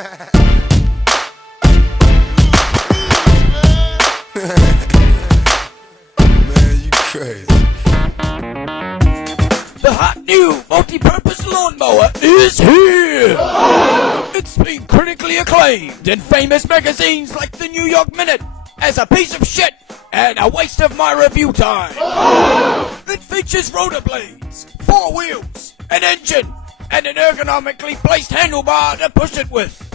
Man, you crazy. The hot new multi-purpose lawnmower is here! It's been critically acclaimed in famous magazines like the New York Minute as a piece of shit and a waste of my review time. It features rotor blades, 4 wheels, an engine, and an ergonomically placed handlebar to push it with.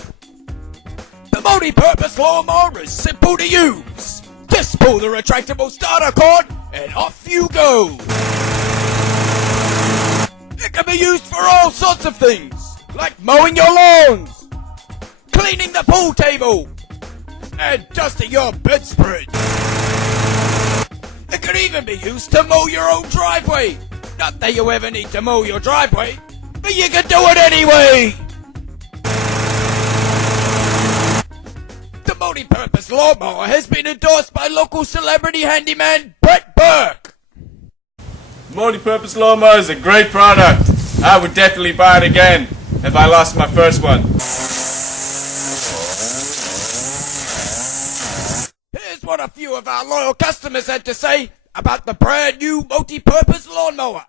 The multi-purpose lawnmower is simple to use. Just pull the retractable starter cord and off you go. It can be used for all sorts of things, like mowing your lawns, cleaning the pool table, and dusting your bedspread. It can even be used to mow your own driveway. Not that you ever need to mow your driveway, but you can do it anyway. The multi-purpose lawnmower has been endorsed by local celebrity handyman Brett Burke. Multi-purpose lawnmower is a great product. I would definitely buy it again if I lost my first one. Here's what a few of our loyal customers had to say about the brand new multi-purpose lawnmower.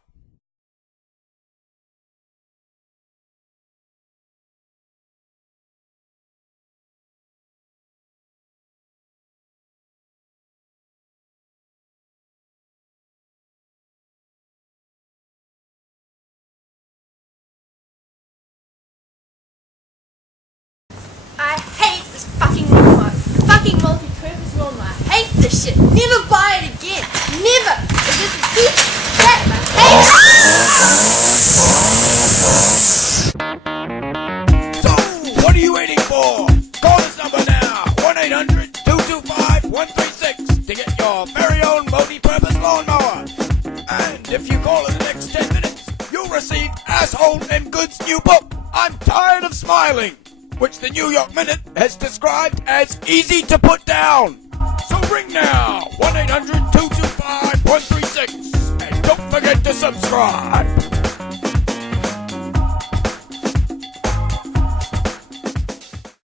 I hate this fucking lawnmower. Fucking multi-purpose lawnmower. I hate this shit. Never buy it again. Never. If this is this, that, I hate it. So, what are you waiting for? Call this number now. 1-800-225-136 to get your very own multi-purpose lawnmower. And if you call in the next 10 minutes, you'll receive Asshole and Good's new book, I'm Tired of Smiling, which the New York Minute has described as easy to put down. So ring now, 1-800-225-136, and don't forget to subscribe.